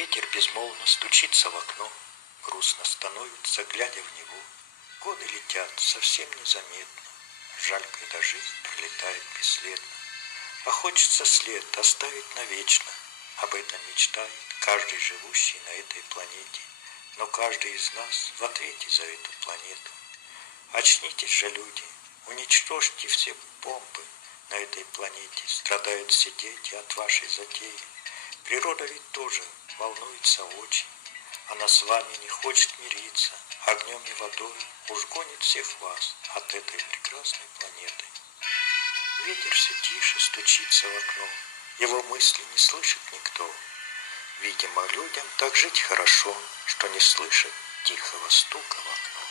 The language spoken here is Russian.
Ветер безмолвно стучится в окно, грустно становится, глядя в него. Годы летят совсем незаметно, жаль, когда жизнь пролетает бесследно. А хочется след оставить навечно, об этом мечтает каждый живущий на этой планете. Но каждый из нас в ответе за эту планету. Очнитесь же, люди, уничтожьте все бомбы на этой планете. Страдают все дети от вашей затеи. Природа ведь тоже волнуется очень. Она с вами не хочет мириться. Огнем и водой уж гонит всех вас от этой прекрасной планеты. Ветер все тише стучится в окно. Его мысли не слышит никто. Видимо, людям так жить хорошо, что не слышат тихого стука в окно.